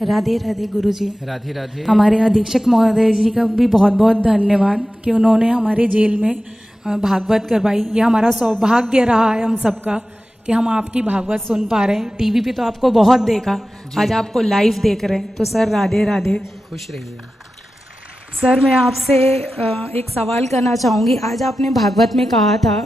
राधे राधे गुरुजी। राधे राधे। हमारे अधीक्षक महोदय जी का भी बहुत बहुत धन्यवाद कि उन्होंने हमारे जेल में भागवत करवाई। ये हमारा सौभाग्य रहा है हम सबका कि हम आपकी भागवत सुन पा रहे हैं। टीवी पे तो आपको बहुत देखा, आज आपको लाइव देख रहे हैं, तो सर राधे राधे। खुश रहिए। सर मैं आपसे एक सवाल करना चाहूँगी। आज आपने भागवत में कहा था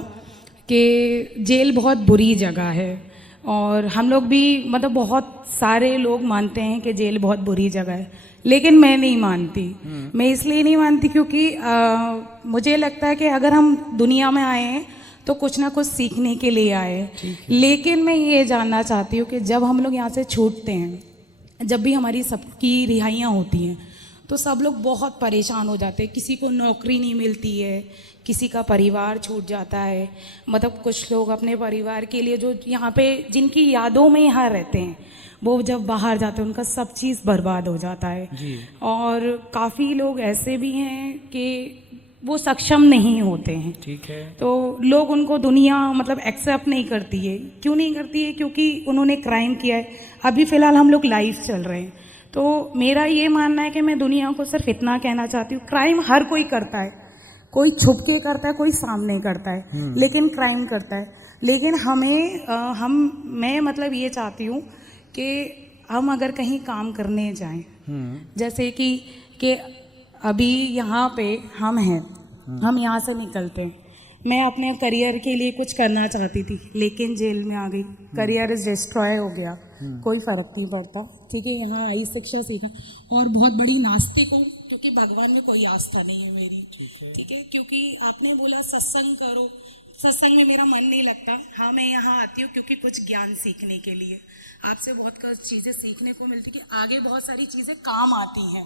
कि जेल बहुत बुरी जगह है और हम लोग भी मतलब बहुत सारे लोग मानते हैं कि जेल बहुत बुरी जगह है, लेकिन मैं नहीं मानती। मैं इसलिए नहीं मानती क्योंकि मुझे लगता है कि अगर हम दुनिया में आए हैं तो कुछ ना कुछ सीखने के लिए आए। लेकिन मैं ये जानना चाहती हूँ कि जब हम लोग यहाँ से छूटते हैं, जब भी हमारी सबकी रिहाइयाँ होती हैं, तो सब लोग बहुत परेशान हो जाते हैं। किसी को नौकरी नहीं मिलती है, किसी का परिवार छूट जाता है। मतलब कुछ लोग अपने परिवार के लिए जो यहाँ पे जिनकी यादों में यहाँ रहते हैं, वो जब बाहर जाते हैं उनका सब चीज़ बर्बाद हो जाता है जी। और काफ़ी लोग ऐसे भी हैं कि वो सक्षम नहीं होते हैं। ठीक है। तो लोग उनको दुनिया मतलब एक्सेप्ट नहीं करती है। क्यों नहीं करती है? क्योंकि उन्होंने क्राइम किया है। अभी फ़िलहाल हम लोग लाइव चल रहे हैं, तो मेरा ये मानना है कि मैं दुनिया को सिर्फ इतना कहना चाहती हूँ, क्राइम हर कोई करता है, कोई छुप के करता है, कोई सामने करता है, लेकिन क्राइम करता है। लेकिन मैं मतलब ये चाहती हूँ कि हम अगर कहीं काम करने जाएं, जैसे कि अभी यहाँ पे हम हैं, हम यहाँ से निकलते हैं, मैं अपने करियर के लिए कुछ करना चाहती थी, लेकिन जेल में आ गई, करियर इज डिस्ट्रॉय हो गया, कोई फर्क नहीं पड़ता। ठीक है, यहाँ आई, शिक्षा सीखा और बहुत बड़ी नास्तिक हूँ क्योंकि भगवान में कोई आस्था नहीं है मेरी। ठीक है, क्योंकि आपने बोला सत्संग करो, सत्संग में मेरा मन नहीं लगता। हाँ, मैं यहाँ आती हूँ क्योंकि कुछ ज्ञान सीखने के लिए, आपसे बहुत कुछ चीज़ें सीखने को मिलती कि आगे बहुत सारी चीज़ें काम आती हैं।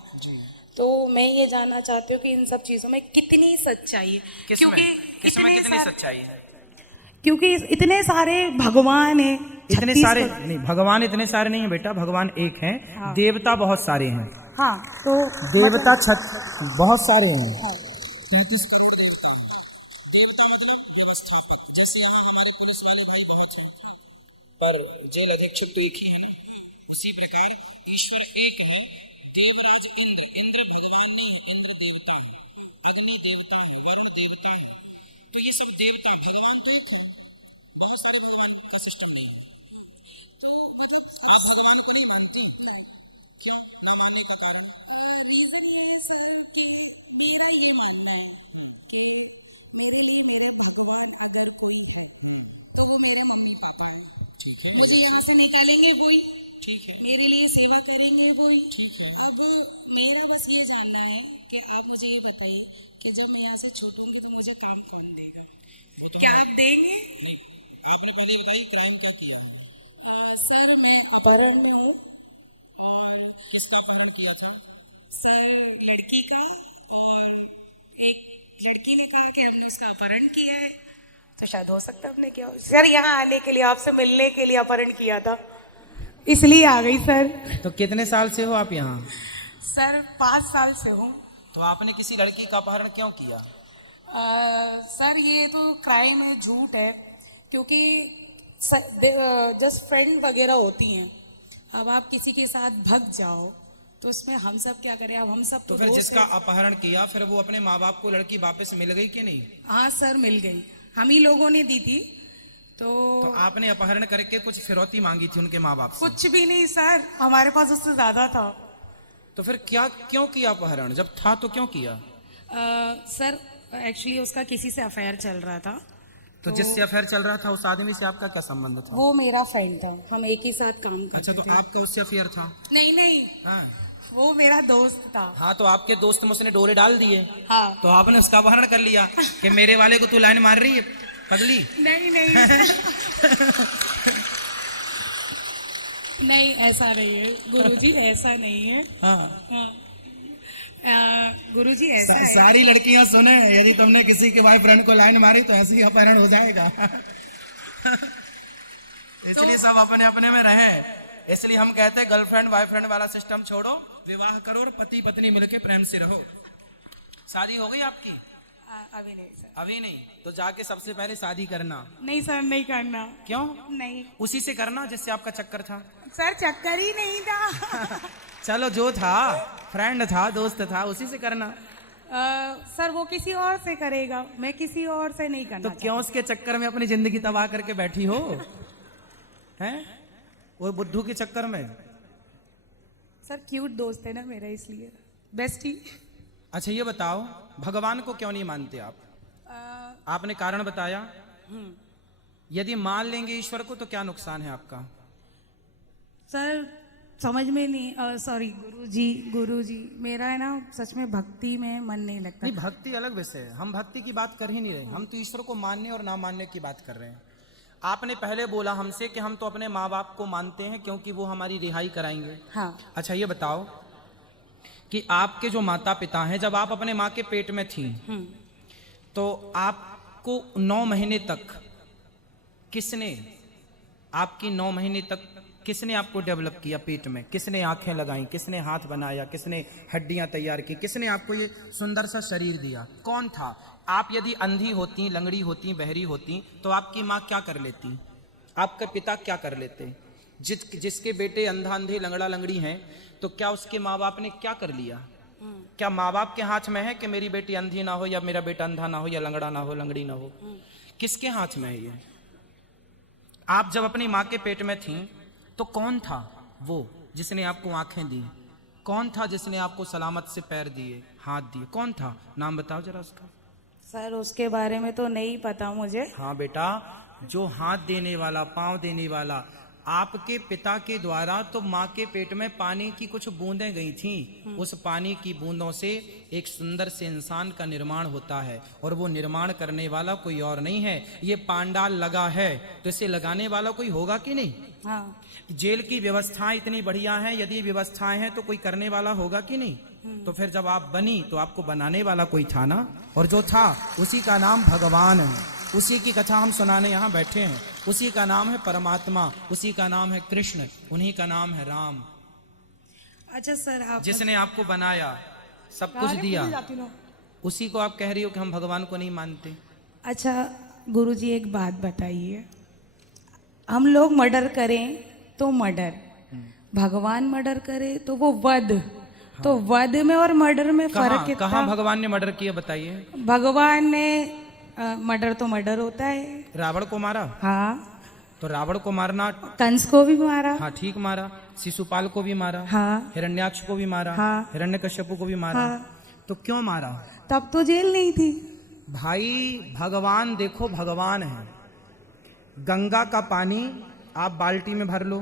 तो मैं ये जानना चाहती हूँ कि इन सब चीज़ों में कितनी सच्चाई है, क्योंकि कितनी सच्चाई है? क्योंकि इतने सारे भगवान हैं। इतने सारे नहीं, भगवान इतने सारे नहीं है बेटा, भगवान एक हैं। हाँ। देवता बहुत सारे हैं। हाँ, तो देवता बहुत सारे हैं। 35 करोड़ देवता है। देवता मतलब व्यवस्थापक। जैसे यहाँ हमारे पुलिस वाले भाई बहुत हैं, पर जेल अधीक्षक तो एक ही है ना। उसी प्रकार ईश्वर एक है। देवराज इंद्र, इंद्र भगवान नहीं है, इंद्र देवता है। अग्नि देवता है, वरुण देवता है। तो ये सब देवता, भगवान तो एक है, बहुत सारे भगवान का सिस्टम नहीं है। तो मतलब आप भगवान को नहीं मानती क्या? ना मानने का कारण रीजन ये है सर कि मेरा ये मानना है कि मेरे लिए मेरे भगवान अगर कोई है तो वो मेरे मम्मी पापा हैं। ठीक है, मुझे यहाँ से निकालेंगे कोई, ठीक है, मेरे लिए सेवा करेंगे कोई, ठीक है। अब मेरा बस ये जानना है कि आप मुझे ये बताइए कि जब मैं यहाँ से छूटूंगी तो मुझे काम कौन देगा? क्या आप देंगे? आपने पहले बताइए क्राइम क्या किया? सर मैं अपहरण में हूँ। और किसका अपहरण किया था? सर लड़की का, और एक लड़की ने कहा कि हमने उसका अपहरण किया है, तो शायद हो सकता है हमने किया हो। सर यहाँ आने के लिए, आपसे मिलने के लिए अपहरण किया था, इसलिए आ गई सर। तो कितने साल से हो आप यहाँ? सर 5 साल से हूँ। तो आपने किसी लड़की का अपहरण क्यों किया? सर ये तो क्राइम है, झूठ है, क्योंकि जस्ट फ्रेंड वगैरह होती हैं। अब आप किसी के साथ भग जाओ तो उसमें हम सब क्या करें? अब हम सब तो फिर जिसका अपहरण किया, फिर वो अपने माँ बाप को लड़की वापस मिल गई कि नहीं? हाँ सर, मिल गई, हम ही लोगों ने दी थी। तो आपने अपहरण करके कुछ फिरौती मांगी थी उनके माँ बाप से? कुछ भी नहीं सर, हमारे पास उससे ज्यादा था। तो फिर क्यों किया अपहरण? जब था तो क्यों किया? सर एक्चुअली उसका किसी से अफेयर चल रहा था। तो जिससे अफेयर चल रहा था उस आदमी से आपका क्या संबंध था? वो मेरा फ्रेंड था, हम एक ही साथ काम करते अच्छा, तो थे। आपका उससे अफेयर था? नहीं, हाँ। वो मेरा दोस्त था। हाँ, तो आपके दोस्त में उसने डोरे डाल दिए। हाँ। तो आपने उसका अपहरण कर लिया कि मेरे वाले को तू लाइन मार रही है पगली? नहीं नहीं, ऐसा नहीं है गुरुजी, ऐसा नहीं है। हाँ। गुरुजी ऐसा है। सारी लड़कियां सुने, यदि तुमने किसी के बॉयफ्रेंड को लाइन मारी तो ऐसे ही अपहरण हो जाएगा। इसलिए सब अपने अपने में रहे। इसलिए हम कहते हैं गर्लफ्रेंड बॉयफ्रेंड वाला सिस्टम छोड़ो, विवाह करो और पति पत्नी मिलके प्रेम से रहो। शादी हो गई आपकी? अभी नहीं सर। अभी नहीं? तो जाके सबसे पहले शादी करना। नहीं सर, नहीं करना। क्यों? नहीं उसी से करना जिससे आपका चक्कर था। सर, चक्कर ही नहीं था। चलो जो था फ्रेंड था दोस्त था उसी से करना। सर वो किसी और से करेगा, मैं किसी और से नहीं करना तो क्यों उसके चक्कर में अपनी जिंदगी तबाह करके बैठी हो? हैं वो बुद्धू के चक्कर में? सर क्यूट दोस्त है ना मेरा, इसलिए बेस्टी। अच्छा ये बताओ भगवान को क्यों नहीं मानते आप? आपने कारण बताया। यदि मान लेंगे ईश्वर को तो क्या नुकसान है आपका? सर समझ में नहीं, सॉरी गुरुजी मेरा है ना सच में भक्ति में मन नहीं लगता। नहीं भक्ति अलग विषय है, हम भक्ति की बात कर ही नहीं रहे, हम तो ईश्वर को मानने और ना मानने की बात कर रहे हैं। आपने पहले बोला हमसे कि हम तो अपने माँ बाप को मानते हैं क्योंकि वो हमारी रिहाई कराएंगे। हाँ। अच्छा ये बताओ कि आपके जो माता पिता हैं, जब आप अपने माँ के पेट में थी तो आपको 9 महीने तक किसने, आपकी 9 महीने तक किसने आपको डेवलप किया पेट में? किसने आंखें लगाई, किसने हाथ बनाया, किसने हड्डियां तैयार की, किसने आपको ये सुंदर सा शरीर दिया? कौन था? आप यदि अंधी होती, लंगड़ी होती, बहरी होती तो आपकी माँ क्या कर लेती? आपके पिता क्या कर लेते? जिसके बेटे अंधा अंधे लंगड़ा लंगड़ी हैं तो क्या उसके माँ बाप ने क्या कर लिया? क्या माँ बाप के हाथ में है कि मेरी बेटी अंधी ना हो या मेरा बेटा अंधा ना हो या लंगड़ा ना हो, लंगड़ी ना हो? किसके हाथ में है ये? आप जब अपनी माँ के पेट में थी तो कौन था वो जिसने आपको आंखें दी? कौन था जिसने आपको सलामत से पैर दिए, हाथ दिए? कौन था? नाम बताओ जरा उसका। सर उसके बारे में तो नहीं पता मुझे। हाँ बेटा, जो हाथ देने वाला, पांव देने वाला आपके पिता के द्वारा तो माँ के पेट में पानी की कुछ बूंदें गई थी, उस पानी की बूंदों से एक सुंदर से इंसान का निर्माण होता है और वो निर्माण करने वाला कोई और नहीं है। ये पांडाल लगा है तो इसे लगाने वाला कोई होगा कि नहीं? हाँ। जेल की व्यवस्थाएं इतनी बढ़िया हैं, यदि व्यवस्थाएं हैं तो कोई करने वाला होगा कि नहीं? तो फिर जब आप बनी तो आपको बनाने वाला कोई था ना, और जो था उसी का नाम भगवान है, उसी की कथा हम सुनाने यहाँ बैठे हैं। उसी का नाम है परमात्मा, उसी का नाम है कृष्ण, उन्हीं का नाम है राम। अच्छा सर आप जिसने आपको बनाया, सब कुछ दिया, उसी को आप कह रही हो कि हम भगवान को नहीं मानते। अच्छा गुरुजी एक बात बताइए, हम लोग मर्डर करें तो मर्डर, भगवान मर्डर करे तो वो वध, तो वध में और मर्डर में फर्क कितना? कहाँ भगवान ने मर्डर किया बताइए? भगवान ने मर्डर तो मर्डर होता है। रावण को मारा। हाँ। तो रावण को मारना, कंस को भी मारा। हाँ ठीक मारा। शिशुपाल को भी मारा। हाँ। हिरण्याक्ष को भी मारा। हाँ। हिरण्यकश्यप को भी मारा। हाँ। तो क्यों मारा? तब तो जेल नहीं थी। भाई भगवान देखो, भगवान है। गंगा का पानी आप बाल्टी में भर लो,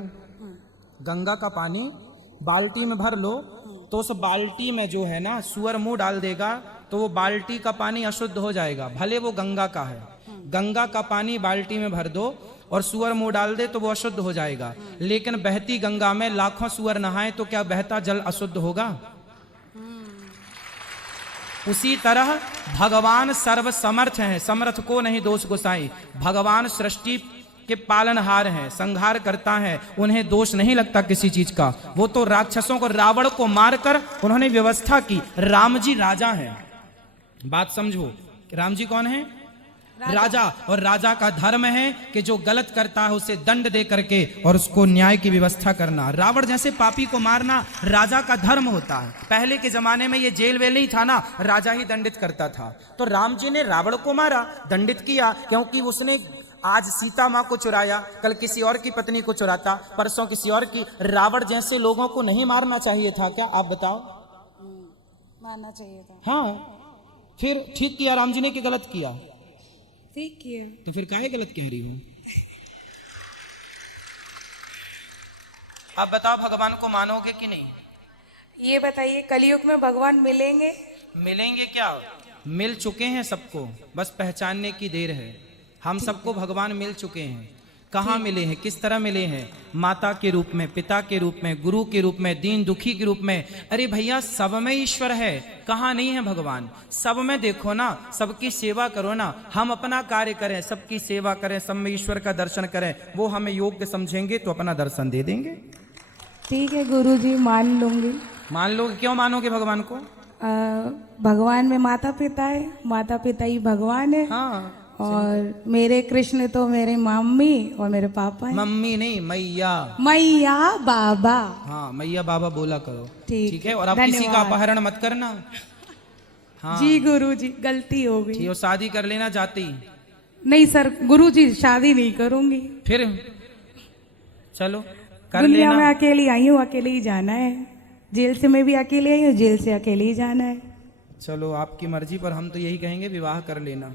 गंगा का पानी बाल्टी में भर लो तो उस बाल्टी में जो है ना सुअर मुंह डाल देगा तो वो बाल्टी का पानी अशुद्ध हो जाएगा, भले वो गंगा का है। गंगा का पानी बाल्टी में भर दो और सुअर मुंह डाल दे तो वो अशुद्ध हो जाएगा। लेकिन बहती गंगा में लाखों सुअर नहाए तो क्या बहता जल अशुद्ध होगा? उसी तरह भगवान सर्व समर्थ हैं, समर्थ को नहीं दोष गोसाई। भगवान सृष्टि के पालनहार हैं, संहार करता है, उन्हें दोष नहीं लगता किसी चीज का। वो तो राक्षसों को, रावण को मारकर उन्होंने व्यवस्था की। राम जी राजा हैं, बात समझो। राम जी कौन है? राजा। और राजा का धर्म है कि जो गलत करता है उसे दंड दे करके और उसको न्याय की व्यवस्था करना। रावण जैसे पापी को मारना राजा का धर्म होता है। पहले के जमाने में ये जेल वेल नहीं था ना, राजा ही दंडित करता था। तो राम जी ने रावण को मारा, दंडित किया, क्योंकि उसने आज सीता माँ को चुराया, कल किसी और की पत्नी को चुराता, परसों किसी और की। रावण जैसे लोगों को नहीं मारना चाहिए था क्या? आप बताओ। मारना चाहिए था। हाँ, फिर ठीक किया राम जी ने कि गलत किया? ठीक किया। तो फिर काहे गलत कह रही हूं? अब बताओ भगवान को मानोगे कि नहीं? ये बताइए कलयुग में भगवान मिलेंगे? मिलेंगे क्या? मिल चुके हैं सबको, बस पहचानने की देर है। हम सबको भगवान मिल चुके हैं। कहाँ मिले हैं, किस तरह मिले हैं? माता के रूप में, पिता के रूप में, गुरु के रूप में, दीन दुखी के रूप में। अरे भैया सब में ईश्वर है, कहाँ नहीं है भगवान? सब में देखो ना, सबकी सेवा करो ना। हम अपना कार्य करें, सबकी सेवा करें, सब में ईश्वर का दर्शन करें, वो हमें योग्य समझेंगे तो अपना दर्शन दे देंगे। ठीक है गुरुजी, मान लूंगी। मान लोगे? क्यों मानोगे भगवान को? भगवान में माता पिता है, माता पिता ही भगवान है। हाँ, और मेरे कृष्ण तो मेरे मम्मी और मेरे पापा हैं। मम्मी नहीं, मैया। मैया बाबा। हाँ, मैया बाबा बोला करो। ठीक ठीक है। और आप किसी का धन्यवाद। अपहरण मत करना। हाँ जी गुरु जी, गलती हो गई। ठीक है, शादी कर लेना जाती। नहीं सर, गुरु जी शादी नहीं करूंगी। फिर चलो कर दुनिया में लेना। अकेली आई हूँ, अकेले ही जाना है। जेल से मैं भी अकेले आई हूँ, जेल से अकेले ही जाना है। चलो आपकी मर्जी, पर हम तो यही कहेंगे विवाह कर लेना।